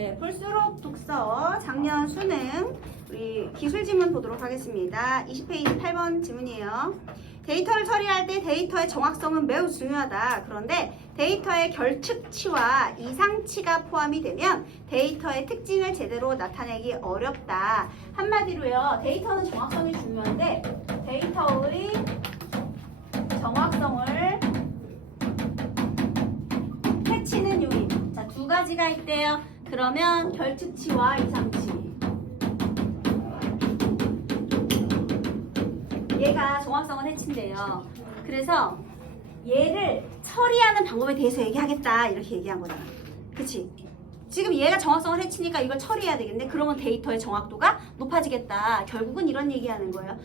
네, 볼수록 독서 작년 수능 우리 기술 지문 보도록 하겠습니다. 20페이지 8번 지문이에요. 데이터를 처리할 때 데이터의 정확성은 매우 중요하다. 그런데 데이터의 결측치와 이상치가 포함이 되면 데이터의 특징을 제대로 나타내기 어렵다. 한마디로요. 데이터는 정확성이 중요한데 데이터의 정확성을 해치는 요인. 자, 두 가지가 있대요. 그러면 결측치와 이상치. 얘가 정확성을 해친대요. 그래서 얘를 처리하는 방법에 대해서 얘기하겠다. 이렇게 얘기한 거잖아. 그치? 지금 얘가 정확성을 해치니까 이걸 처리해야 되겠네. 그러면 데이터의 정확도가 높아지겠다. 결국은 이런 얘기하는 거예요.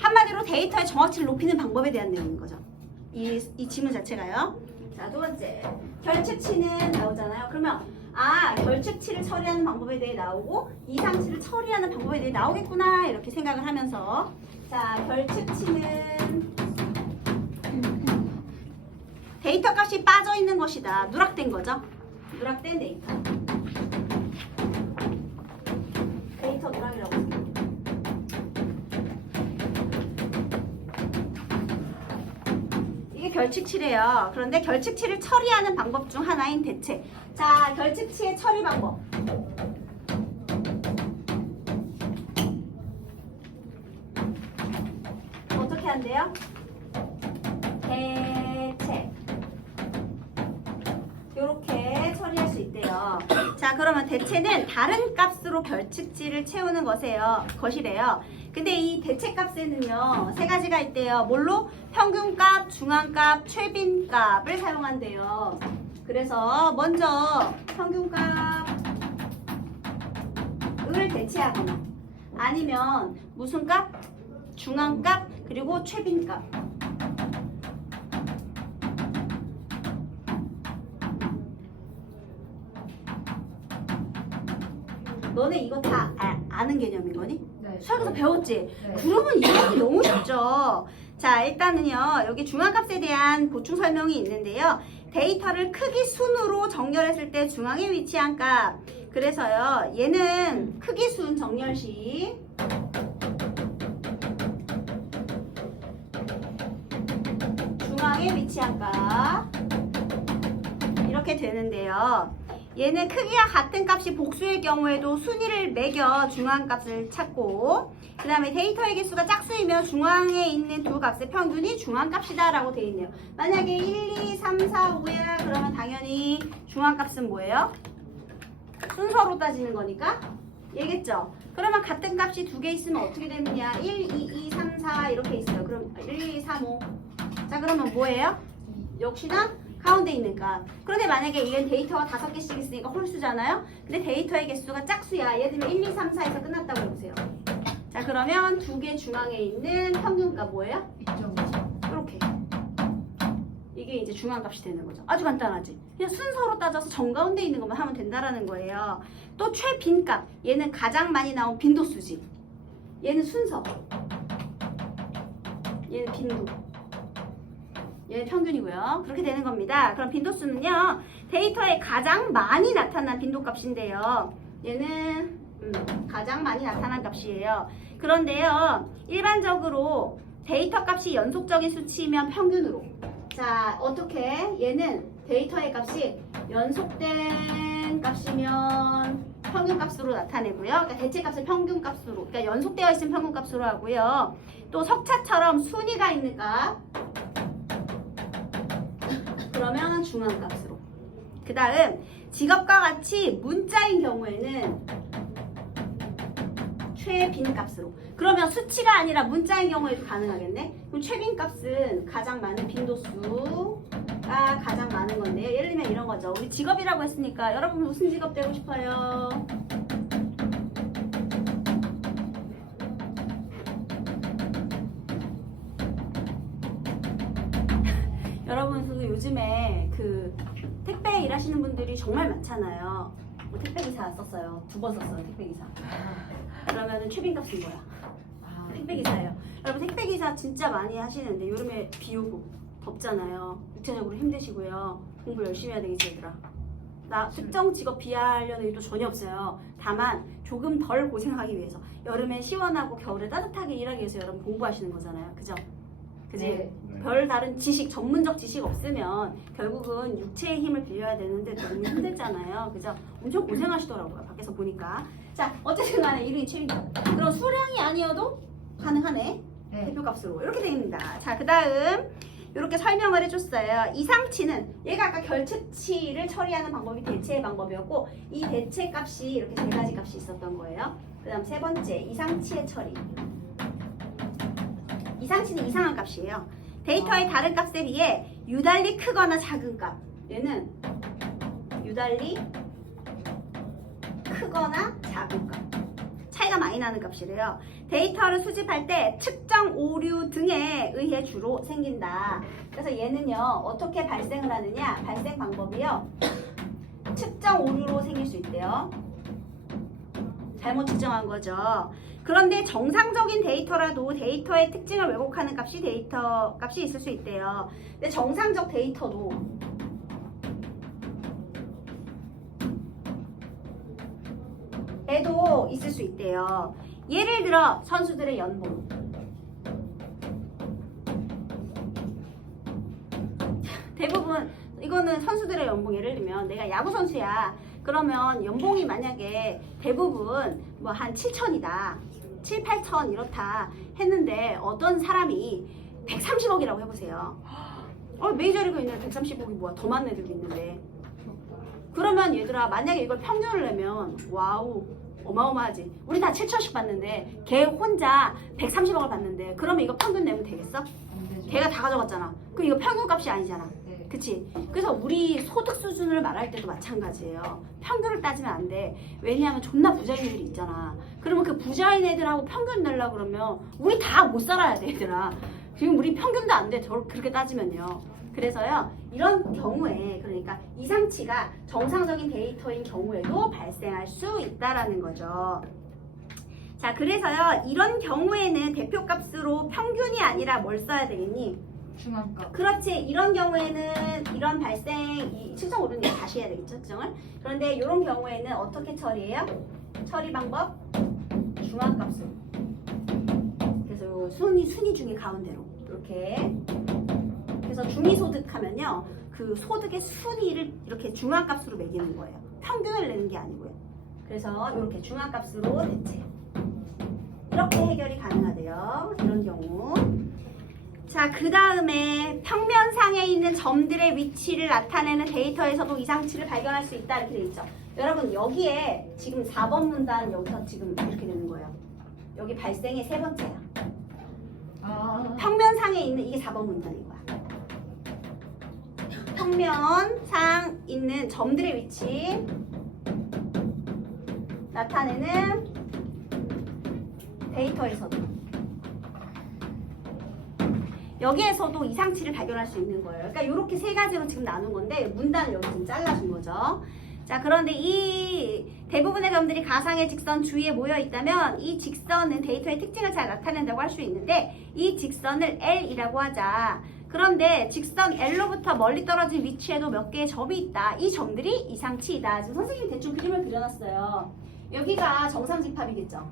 한마디로 데이터의 정확치를 높이는 방법에 대한 내용인 거죠. 이 지문 자체가요. 자, 두 번째. 결측치는 나오잖아요. 그러면 결측치를 처리하는 방법에 대해 나오고 이상치를 처리하는 방법에 대해 나오겠구나. 이렇게 생각을 하면서 자, 결측치는 데이터 값이 빠져 있는 것이다. 누락된 거죠. 누락된 데이터. 데이터 누락이라고 해요. 이게 결측치래요. 그런데 결측치를 처리하는 방법 중 하나인 대체. 자, 결측치의 처리 방법. 어떻게 한대요? 대체. 이렇게 처리할 수 있대요. 자, 그러면 대체는 다른 값으로 결측치를 채우는 것이래요. 근데 이 대체 값에는요, 세 가지가 있대요. 뭘로? 평균값, 중앙값, 최빈값을 사용한대요. 그래서 먼저 평균값을 대체하거나 아니면 무슨 값? 중앙값 그리고 최빈값. 너네 이거 다 아는 개념인 거니? 네. 수학에서 배웠지? 네. 그러면 이거 너무 쉽죠. 자, 일단은요. 여기 중앙값에 대한 보충 설명이 있는데요. 데이터를 크기 순으로 정렬했을 때 중앙에 위치한 값. 그래서요. 얘는 크기 순 정렬 시 중앙에 위치한 값. 이렇게 되는데요. 얘는 크기가 같은 값이 복수일 경우에도 순위를 매겨 중앙값을 찾고 그 다음에 데이터의 개수가 짝수이면 중앙에 있는 두 값의 평균이 중앙값이다 라고 되어 있네요. 만약에 1, 2, 3, 4, 5야 그러면 당연히 중앙값은 뭐예요? 순서로 따지는 거니까 얘겠죠? 그러면 같은 값이 두 개 있으면 어떻게 되느냐? 1, 2, 2, 3, 4 이렇게 있어요. 그럼 1, 2, 3, 5. 자, 그러면 뭐예요? 역시나 가운데 있는 값. 그런데 만약에 이건 데이터가 5개씩 있으니까 홀수잖아요. 근데 데이터의 개수가 짝수야. 예를 들면 1, 2, 3, 4에서 끝났다고 해보세요. 자, 그러면 두 개 중앙에 있는 평균값 뭐예요? 2.5. 이렇게. 이게 이제 중앙값이 되는 거죠. 아주 간단하지. 그냥 순서로 따져서 정가운데 있는 것만 하면 된다라는 거예요. 또 최빈값. 얘는 가장 많이 나온 빈도수지. 얘는 순서. 얘는 빈도. 얘는 평균이고요. 그렇게 되는 겁니다. 그럼 빈도수는요. 데이터에 가장 많이 나타난 빈도값인데요. 얘는 가장 많이 나타난 값이에요. 그런데요. 일반적으로 데이터 값이 연속적인 수치이면 평균으로. 자, 어떻게? 얘는 데이터의 값이 연속된 값이면 평균값으로 나타내고요. 그러니까 대체값을 평균값으로. 그러니까 연속되어 있으면 평균값으로 하고요. 또 석차처럼 순위가 있는 값. 그러면 중앙값으로. 그 다음 직업과 같이 문자인 경우에는 최빈값으로. 그러면 수치가 아니라 문자인 경우에도 가능하겠네. 그럼 최빈값은 가장 많은 빈도수가 가장 많은 건데요. 예를 들면 이런 거죠. 우리 직업이라고 했으니까 여러분 무슨 직업 되고 싶어요? 여러분 요즘에 그 택배 일하시는 분들이 정말 많잖아요. 뭐 택배 기사 썼어요. 2번 썼어요. 택배 기사. 그러면은 최빈값은 뭐야? 택배 기사예요. 여러분 택배 기사 진짜 많이 하시는데 여름에 비 오고 덥잖아요. 육체적으로 힘드시고요. 공부 열심히 해야 되겠지 얘들아. 나 특정 직업 비하하려는 의도 전혀 없어요. 다만 조금 덜 고생하기 위해서 여름에 시원하고 겨울에 따뜻하게 일하기 위해서 여러분 공부하시는 거잖아요. 그죠? 그지? 네. 별 다른 지식, 전문적 지식 없으면 결국은 육체의 힘을 빌려야 되는데 너무 힘들잖아요. 그죠? 엄청 고생하시더라고요. 밖에서 보니까. 자, 어쨌든 간에 이름이 최민경. 그럼 수량이 아니어도 가능하네. 네. 대표값으로. 이렇게 됩니다. 자, 그 다음 이렇게 설명을 해줬어요. 이상치는 얘가 아까 결측치를 처리하는 방법이 대체의 방법이었고 이 대체값이 이렇게 세 가지 값이 있었던 거예요. 그 다음 세 번째 이상치의 처리. 이상치는 이상한 값이에요. 데이터의 다른 값에 비해 유달리 크거나 작은 값. 얘는 유달리 크거나 작은 값. 차이가 많이 나는 값이래요. 데이터를 수집할 때 측정 오류 등에 의해 주로 생긴다. 그래서 얘는요 어떻게 발생을 하느냐, 발생 방법이요 측정 오류로 생길 수 있대요. 잘못 측정한 거죠. 그런데 정상적인 데이터라도 데이터의 특징을 왜곡하는 값이 데이터 값이 있을 수 있대요. 근데 정상적 데이터도 에도 있을 수 있대요. 예를 들어 선수들의 연봉. 대부분 이거는 선수들의 연봉. 예를 들면 내가 야구 선수야. 그러면 연봉이 만약에 대부분 뭐 한 7천이다. 7, 8천 이렇다 했는데 어떤 사람이 130억이라고 해보세요. 메이저리그 있는 130억이 뭐야? 더 많은 애들도 있는데. 그러면 얘들아 만약에 이걸 평균을 내면 와우 어마어마하지. 우리 다 7천씩 받는데 걔 혼자 130억을 받는데 그러면 이거 평균 내면 되겠어? 안 되죠. 걔가 다 가져갔잖아. 그럼 이거 평균 값이 아니잖아. 네. 그치? 그래서 우리 소득 수준을 말할 때도 마찬가지예요. 평균을 따지면 안 돼. 왜냐하면 존나 부자인 애들이 있잖아. 그러면 그 부자인 애들하고 평균 내려고 그러면 우리 다 못 살아야 돼 얘들아. 지금 우리 평균도 안 돼. 그렇게 따지면요. 그래서요 이런 경우에 그러니까 이상치가 정상적인 데이터인 경우에도 발생할 수 있다라는 거죠. 자, 그래서요 이런 경우에는 대표값으로 평균이 아니라 뭘 써야 되겠니? 중앙값. 그렇지. 이런 경우에는 이런 이 측정 오류는 다시 해야 되겠죠, 측정을. 그런데 이런 경우에는 어떻게 처리해요? 처리 방법 중앙값으로. 그래서 순위 중에 가운데로 이렇게. 그래서 중위소득하면요 그 소득의 순위를 이렇게 중앙값으로 매기는 거예요. 평균을 내는 게 아니고요. 그래서 이렇게 중앙값으로 대체. 이렇게 해결이 가능하대요. 이런 경우. 자, 그 다음에 평면상에 있는 점들의 위치를 나타내는 데이터에서도 이상치를 발견할 수 있다 이렇게 돼 있죠. 여러분 여기에 지금 4번 문단 여기서 지금 이렇게 되는 거예요. 여기 발생의 세 번째야. 평면상에 있는 이게 4번 문단인 거야. 평면상 있는 점들의 위치 나타내는 데이터에서도 여기에서도 이상치를 발견할 수 있는 거예요. 그러니까 이렇게 세 가지로 지금 나눈 건데 문단을 여기 지금 잘라준 거죠. 자, 그런데 이 대부분의 점들이 가상의 직선 주위에 모여 있다면 이 직선은 데이터의 특징을 잘 나타낸다고 할 수 있는데 이 직선을 L이라고 하자. 그런데 직선 L로부터 멀리 떨어진 위치에도 몇 개의 점이 있다. 이 점들이 이상치이다. 지금 선생님이 대충 그림을 그려놨어요. 여기가 정상집합이겠죠.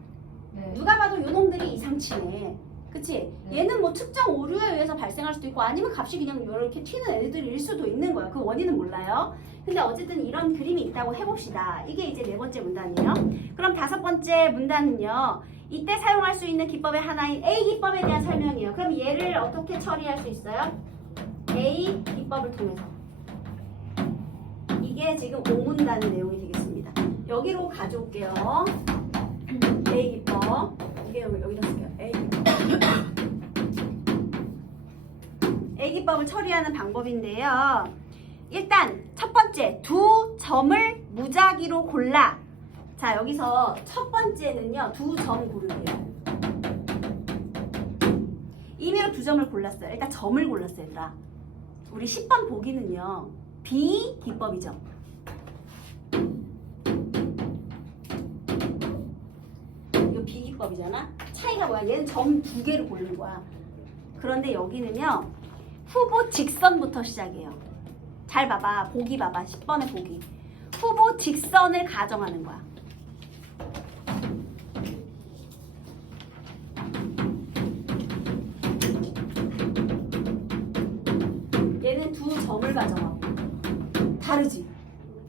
네. 누가 봐도 요놈들이 이상치네. 그치? 네. 얘는 뭐 특정 오류에 의해서 발생할 수도 있고 아니면 값이 그냥 이렇게 튀는 애들일 수도 있는 거야. 그 원인은 몰라요. 근데 어쨌든 이런 그림이 있다고 해봅시다. 이게 이제 네 번째 문단이에요. 그럼 다섯 번째 문단은요. 이때 사용할 수 있는 기법의 하나인 A 기법에 대한 설명이에요. 그럼 얘를 어떻게 처리할 수 있어요? A 기법을 통해서. 이게 지금 5문단의 내용이 되겠습니다. 여기로 가져올게요. A 기법. 이게 여기다 쓸게요. A 기법. A 기법을 처리하는 방법인데요. 일단 첫 번째 두 점을 무작위로 골라. 자, 여기서 첫 번째는요. 두 점 고르기예요. 임의로 두 점을 골랐어요. 일단 점을 골랐어요, 얘들아. 우리 10번 보기는요. B 기법이죠. 이거 B 기법이잖아. 차이가 뭐야? 얘는 점 두 개를 고르는 거야. 그런데 여기는요. 후보 직선부터 시작해요. 잘 봐봐. 보기 봐봐. 10번의 보기. 후보 직선을 가정하는 거야. 얘는 두 점을 가정하고 다르지?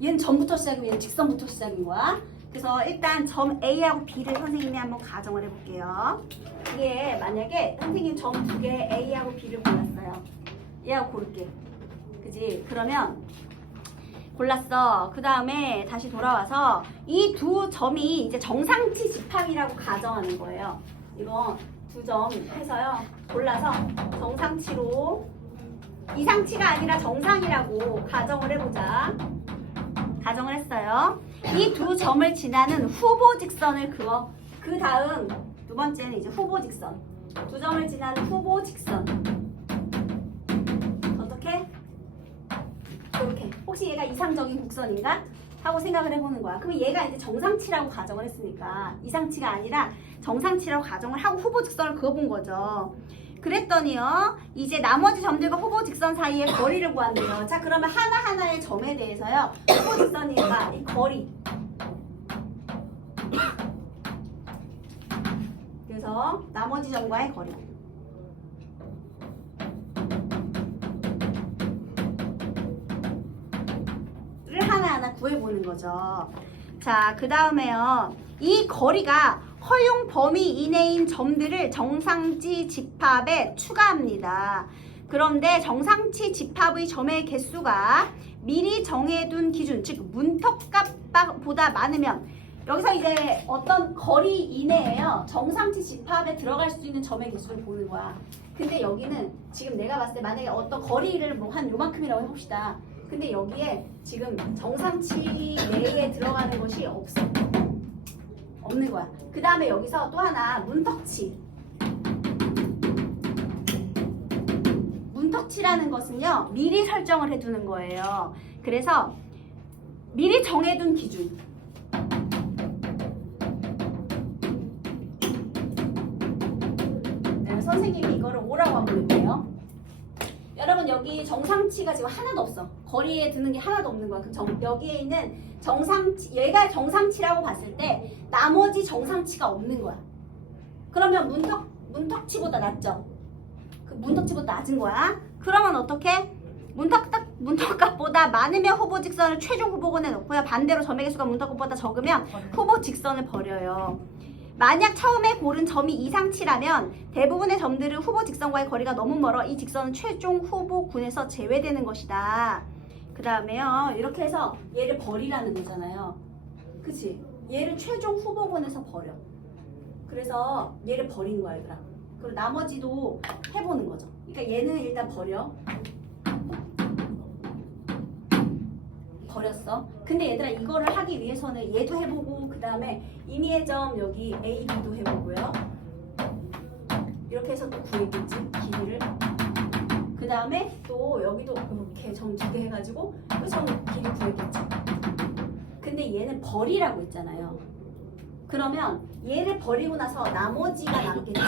얘는 점부터 시작이고 얘는 직선부터 시작인 거야. 그래서 일단 점 A하고 B를 선생님이 한번 가정을 해볼게요. 이게 만약에 선생님 점 두 개 A하고 B를 골랐어요. 얘하고 고를게. 그지? 그러면 골랐어. 그 다음에 다시 돌아와서 이 두 점이 이제 정상치 집합이라고 가정하는 거예요. 이거 두 점 해서요. 골라서 정상치로 이상치가 아니라 정상이라고 가정을 해보자. 가정을 했어요. 이 두 점을 지나는 후보 직선을 그어. 그 다음 두 번째는 이제 후보 직선. 두 점을 지나는 후보 직선. 어떻게? 이렇게. 혹시 얘가 이상적인 곡선인가? 하고 생각을 해보는 거야. 그럼 얘가 이제 정상치라고 가정을 했으니까 이상치가 아니라 정상치라고 가정을 하고 후보 직선을 그어본 거죠. 그랬더니요. 이제 나머지 점들과 후보 직선 사이의 거리를 구한대요. 자, 그러면 하나하나의 점에 대해서요. 후보 직선이니까 이 거리. 그래서 나머지 점과의 거리. 를 하나하나 구해보는 거죠. 자, 그 다음에요. 이 거리가 허용 범위 이내인 점들을 정상치 집합에 추가합니다. 그런데 정상치 집합의 점의 개수가 미리 정해둔 기준, 즉 문턱값보다 많으면 여기서 이제 어떤 거리 이내에요. 정상치 집합에 들어갈 수 있는 점의 개수를 보는 거야. 근데 여기는 지금 내가 봤을 때 만약에 어떤 거리를 뭐 한 요만큼이라고 해봅시다. 근데 여기에 지금 정상치 내에 들어가는 것이 없어. 없는 거야. 그 다음에 여기서 또 하나 문턱치. 문턱치라는 것은요. 미리 설정을 해두는 거예요. 그래서 미리 정해둔 기준. 선생님이 이거를 5라고 한번 해볼게요. 여러분 여기 정상치가 지금 하나도 없어. 거리에 드는 게 하나도 없는 거야. 여기에 있는 정상치, 얘가 정상치라고 봤을 때 나머지 정상치가 없는 거야. 그러면 문턱치보다 낮죠? 그 문턱치보다 낮은 거야. 그러면 어떻게? 문턱값보다 많으면 후보 직선을 최종 후보군에 놓고요. 반대로 점의 개수가 문턱값보다 적으면 후보 직선을 버려요. 만약 처음에 고른 점이 이상치라면 대부분의 점들은 후보 직선과의 거리가 너무 멀어 이 직선은 최종 후보군에서 제외되는 것이다. 그 다음에요. 이렇게 해서 얘를 버리라는 거잖아요. 그치? 얘를 최종 후보군에서 버려. 그래서 얘를 버린 거야, 얘들아. 그리고 나머지도 해보는 거죠. 그러니까 얘는 일단 버려. 버렸어. 근데 얘들아 이거를 하기 위해서는 얘도 해보고 그 다음에 임의의 점 여기 A, B도 해보고요. 이렇게 해서 또 구했겠지 길이를. 그 다음에 또 여기도 이렇게 점 두 개 해가지고 또 점 길이 구했겠지. 근데 얘는 버리라고 했잖아요. 그러면 얘를 버리고 나서 나머지가 남겠지.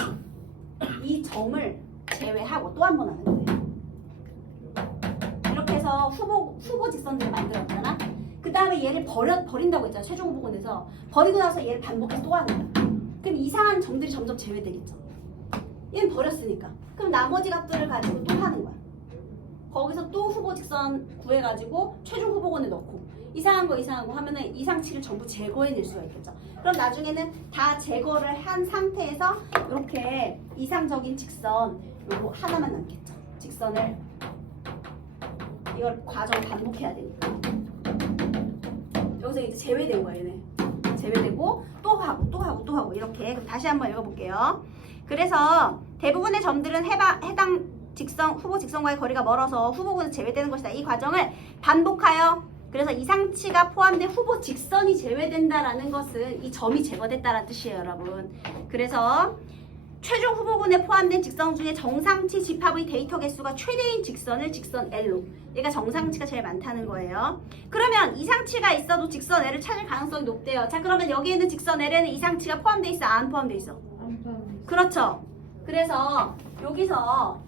이 점을 제외하고 또 한 번 하는 거예요. 이렇게 해서 후보 직선들을 만들었잖아. 그 다음에 얘를 버린다고 했잖아. 최종 후보군에서 버리고 나서 얘를 반복해서 또 하는 거야. 그럼 이상한 점들이 점점 제외되겠죠. 얘는 버렸으니까. 그럼 나머지 값들을 가지고 또 하는 거야. 거기서 또 후보 직선 구해가지고 최종 후보군에 넣고 이상한 거 하면은 이상치를 전부 제거해낼 수가 있겠죠. 그럼 나중에는 다 제거를 한 상태에서 이렇게 이상적인 직선 요거 하나만 남겠죠. 직선을 이걸 과정 반복해야 되니까. 여기서 이제 제외된 거야, 얘네. 제외되고 또 하고 이렇게. 그럼 다시 한번 읽어볼게요. 그래서 대부분의 점들은 해당 직선, 후보 직선과의 거리가 멀어서 후보군에서 제외되는 것이다. 이 과정을 반복하여. 그래서 이상치가 포함된 후보 직선이 제외된다라는 것은 이 점이 제거됐다라는 뜻이에요, 여러분. 그래서 최종 후보군에 포함된 직선 중에 정상치 집합의 데이터 개수가 최대인 직선을 직선 L로. 얘가 정상치가 제일 많다는 거예요. 그러면 이상치가 있어도 직선 L을 찾을 가능성이 높대요. 자, 그러면 여기 있는 직선 L에는 이상치가 포함돼 있어? 안 포함돼 있어? 안 포함돼. 그렇죠. 그래서 여기서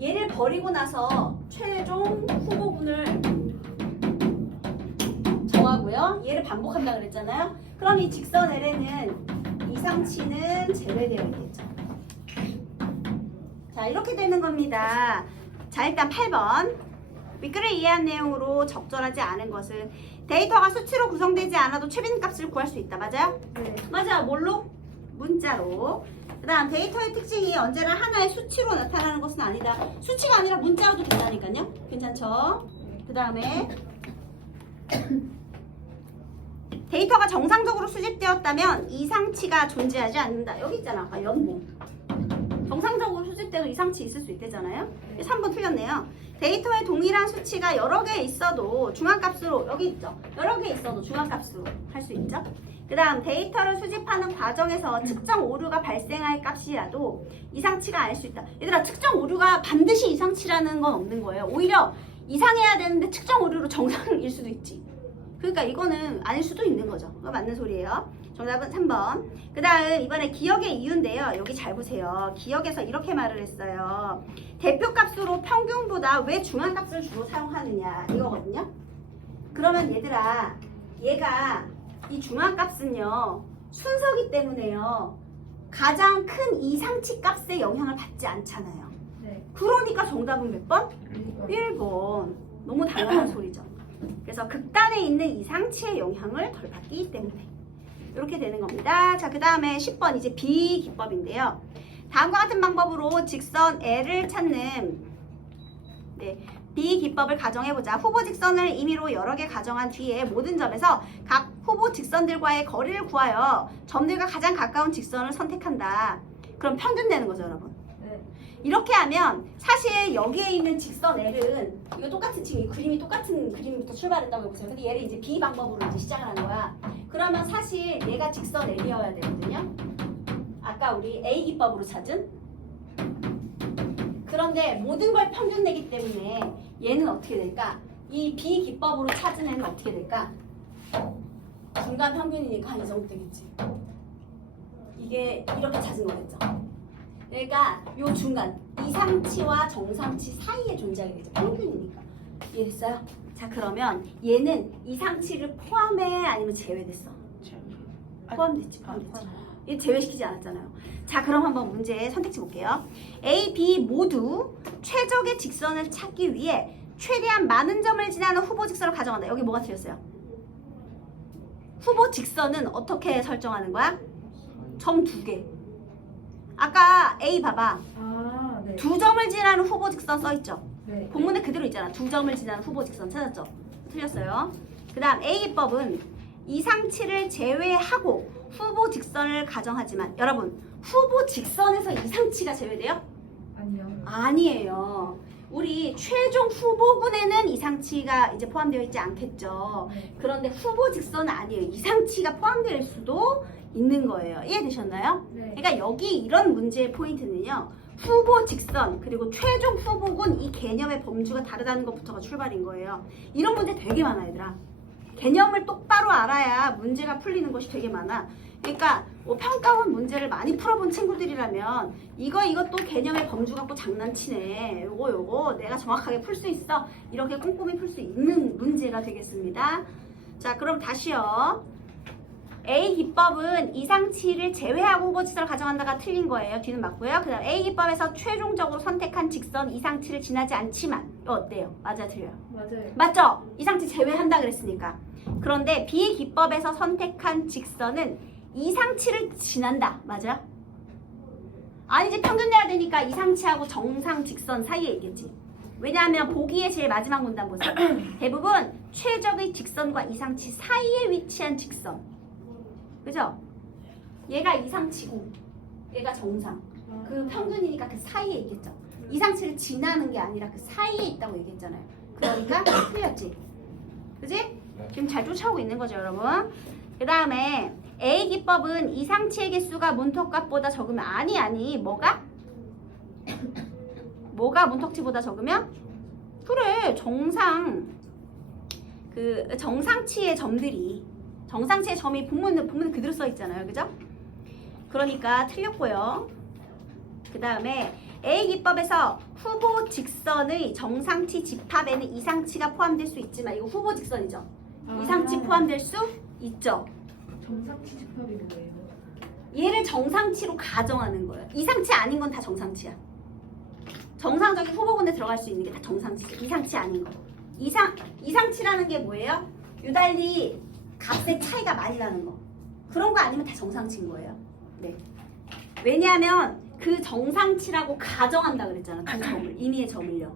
얘를 버리고 나서 최종 후보군을 정하고 된다고요? 얘를 반복한다 그랬잖아요. 그럼 이 직선 LN은 이상치는 제외되어 있겠죠. 자, 이렇게 되는 겁니다. 자, 일단 8번. 윗글을 이해한 내용으로 적절하지 않은 것은 데이터가 수치로 구성되지 않아도 최빈값을 구할 수 있다. 맞아요? 네. 맞아요. 뭘로? 문자로. 그 다음 데이터의 특징이 언제나 하나의 수치로 나타나는 것은 아니다. 수치가 아니라 문자로도 된다니까요. 괜찮죠? 그 다음에 데이터가 정상적으로 수집되었다면 이상치가 존재하지 않는다. 여기 있잖아. 아까 연봉. 정상적으로 수집돼도 이상치 있을 수 있대잖아요. 3번 틀렸네요. 데이터에 동일한 수치가 여러 개 있어도 중앙값으로 여기 있죠. 여러 개 있어도 중앙값으로 할 수 있죠. 그 다음 데이터를 수집하는 과정에서 측정 오류가 발생할 값이라도 이상치가 아닐 수 있다. 얘들아, 측정 오류가 반드시 이상치라는 건 없는 거예요. 오히려 이상해야 되는데 측정 오류로 정상일 수도 있지. 그러니까 이거는 아닐 수도 있는 거죠. 그거 맞는 소리예요. 정답은 3번. 그 다음 이번에 기억의 이유인데요. 여기 잘 보세요. 기억에서 이렇게 말을 했어요. 대표값으로 평균보다 왜 중앙값을 주로 사용하느냐 이거거든요. 그러면 얘들아, 얘가 이 중앙값은요 순서기 때문에요 가장 큰 이상치 값의 영향을 받지 않잖아요. 네. 그러니까 정답은 몇 번? 1번. 너무 당연한 소리죠. 그래서 극단에 있는 이상치의 영향을 덜 받기 때문에 이렇게 되는 겁니다. 자, 그 다음에 10번 이제 비기법인데요. 다음과 같은 방법으로 직선 L을 찾는 비기법을 가정해보자. 후보 직선을 임의로 여러 개 가정한 뒤에 모든 점에서 각 후보 직선들과의 거리를 구하여 점들과 가장 가까운 직선을 선택한다. 그럼 평균 내는 거죠, 여러분. 이렇게 하면 사실 여기에 있는 직선 L은 이거 똑같은 지금 이 그림이 똑같은 그림부터 출발했다고 해보세요. 근데 얘를 이제 B 방법으로 이제 시작을 하는 거야. 그러면 사실 얘가 직선 L이어야 되거든요. 아까 우리 A 기법으로 찾은. 그런데 모든 걸 평균 내기 때문에 얘는 어떻게 될까? 이 B 기법으로 찾은 애는 어떻게 될까? 중간 평균이니까 이 정도 되겠지. 이게 이렇게 찾은 거겠죠. 그러니까 요 중간 이상치와 정상치 사이에 존재하게 되죠. 평균이니까. 이해됐어요? 자, 그러면 얘는 이상치를 포함해 아니면 제외됐어? 포함됐지. 얘 제외시키지 않았잖아요. 자, 그럼 한번 문제 선택지 볼게요. A, B 모두 최적의 직선을 찾기 위해 최대한 많은 점을 지나는 후보 직선을 가정한다. 여기 뭐가 틀렸어요? 후보 직선은 어떻게 설정하는 거야? 점 2개. 아까 A 봐봐. 아, 네. 2점을 지나는 후보 직선 써있죠? 네. 본문에 그대로 있잖아. 2점을 지나는 후보 직선 찾았죠? 틀렸어요. 그 다음 A기법은 이상치를 제외하고 후보 직선을 가정하지만 여러분, 후보 직선에서 이상치가 제외돼요? 아니요. 아니에요. 우리 최종 후보군에는 이상치가 이제 포함되어 있지 않겠죠. 네. 그런데 후보 직선은 아니에요. 이상치가 포함될 수도 있는 거예요. 이해되셨나요? 네. 그러니까 여기 이런 문제의 포인트는요. 후보 직선 그리고 최종 후보군 이 개념의 범주가 다르다는 것부터가 출발인 거예요. 이런 문제 되게 많아, 얘들아. 개념을 똑바로 알아야 문제가 풀리는 것이 되게 많아. 그러니까 뭐 평가원 문제를 많이 풀어본 친구들이라면 이것도 개념의 범주 갖고 장난치네. 요거 내가 정확하게 풀 수 있어. 이렇게 꼼꼼히 풀 수 있는 문제가 되겠습니다. 자, 그럼 다시요. A 기법은 이상치를 제외하고 후보 직선을 가정한다가 틀린 거예요. 뒤는 맞고요. 그 다음 A 기법에서 최종적으로 선택한 직선 이상치를 지나지 않지만 이거 어때요? 맞아, 틀려요? 맞아요. 맞죠? 이상치 제외한다 그랬으니까. 그런데 B 기법에서 선택한 직선은 이상치를 지난다. 맞아요? 아니지, 평균 내야 되니까 이상치하고 정상 직선 사이에 있겠지. 왜냐하면 보기에 제일 마지막 문단 보세요. 대부분 최적의 직선과 이상치 사이에 위치한 직선. 그죠? 얘가 이상치고 얘가 정상. 그 평균이니까 그 사이에 있겠죠. 이상치를 지나는 게 아니라 그 사이에 있다고 얘기했잖아요. 그러니까 틀렸지. 그지? 지금 잘 쫓아오고 있는 거죠, 여러분. 그 다음에 A 기법은 이상치의 개수가 문턱값보다 적으면 아니 뭐가? 뭐가 문턱치보다 적으면? 그래, 정상치의 점들이 정상치의 점이 본문에 그대로 써 있잖아요. 그죠? 그러니까 틀렸고요. 그 다음에 A 기법에서 후보 직선의 정상치 집합에는 이상치가 포함될 수 있지만 이거 후보 직선이죠. 이상치 포함될 수 있죠. 정상치 집합이 뭐예요? 얘를 정상치로 가정하는 거예요. 이상치 아닌 건 다 정상치야. 정상적인 후보군에 들어갈 수 있는 게 다 정상치죠. 이상치 아닌 거. 이상치라는 게 뭐예요? 유달리 값의 차이가 많이 나는 거. 그런 거 아니면 다 정상치인 거예요. 네. 왜냐하면 그 정상치라고 가정한다 그랬잖아. 그 점을, 임의의 점을요.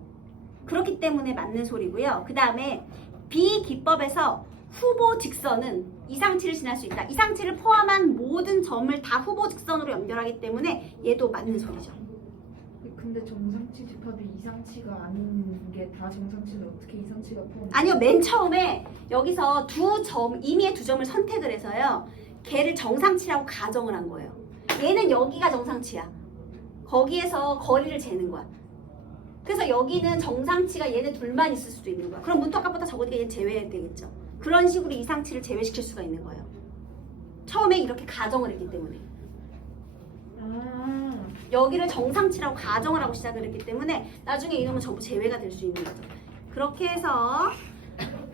그렇기 때문에 맞는 소리고요. 그 다음에 비기법에서 후보 직선은 이상치를 지날 수 있다. 이상치를 포함한 모든 점을 다 후보 직선으로 연결하기 때문에 얘도 맞는 소리죠. 근데 정상치 집합이 이상치가 아닌 게 다 정상치는 어떻게 이상치가 포함? 아니요, 맨 처음에 여기서 임의의 두 점을 선택을 해서요. 걔를 정상치라고 가정을 한 거예요. 얘는 여기가 정상치야. 거기에서 거리를 재는 거야. 그래서 여기는 정상치가 얘네 둘만 있을 수도 있는 거야. 그럼 문턱값보다 적으니까 얘 제외해야 되겠죠. 그런 식으로 이상치를 제외시킬 수가 있는 거예요. 처음에 이렇게 가정을 했기 때문에. 여기를 정상치라고 가정을 하고 시작을 했기 때문에 나중에 이놈은 전부 제외가 될 수 있는 거죠. 그렇게 해서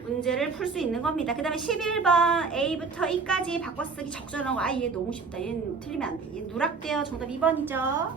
문제를 풀 수 있는 겁니다. 그 다음에 11번 A부터 E까지 바꿔쓰기 적절한 거. 얘 너무 쉽다. 얘는 틀리면 안 돼. 얘 누락돼요. 정답 2번이죠.